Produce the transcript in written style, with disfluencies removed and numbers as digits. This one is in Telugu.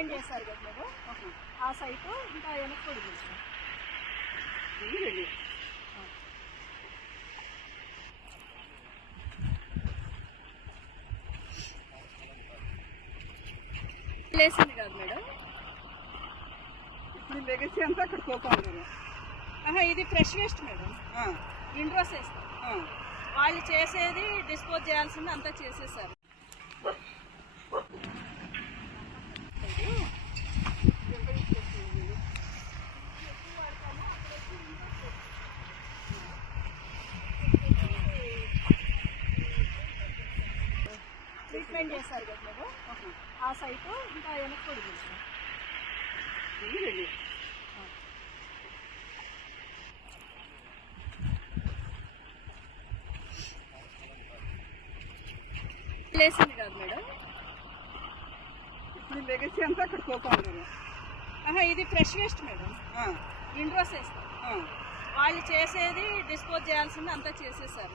ట్రీట్మెంట్ చేశారు కదా మీరు ఆ సైటు ఇంకా వెనక్కి కూడా లేసింది కాదు మేడం. ఇప్పుడు లెగసీ అంతా అక్కడ పోతాను. ఇది ఫ్రెష్ వేస్ట్ మేడం. విండ్రోస్ వేస్తాం. వాళ్ళు చేసేది డిస్పోజ్ చేయాల్సింది అంతా చేసేసారు. ట్రీట్మెంట్ చేశారు కదా మీరు ఆ సైటు ఇంకా వెనక్కి కూడా లేసింది కాదు మేడం. ఇప్పుడు లెగసీ అంతా అక్కడ పోతాను. ఇది ఫ్రెష్ వేస్ట్ మేడం. విండ్రోస్ వేస్తాం. వాళ్ళు చేసేది డిస్పోజ్ చేయాల్సింది అంతా చేసేసారు.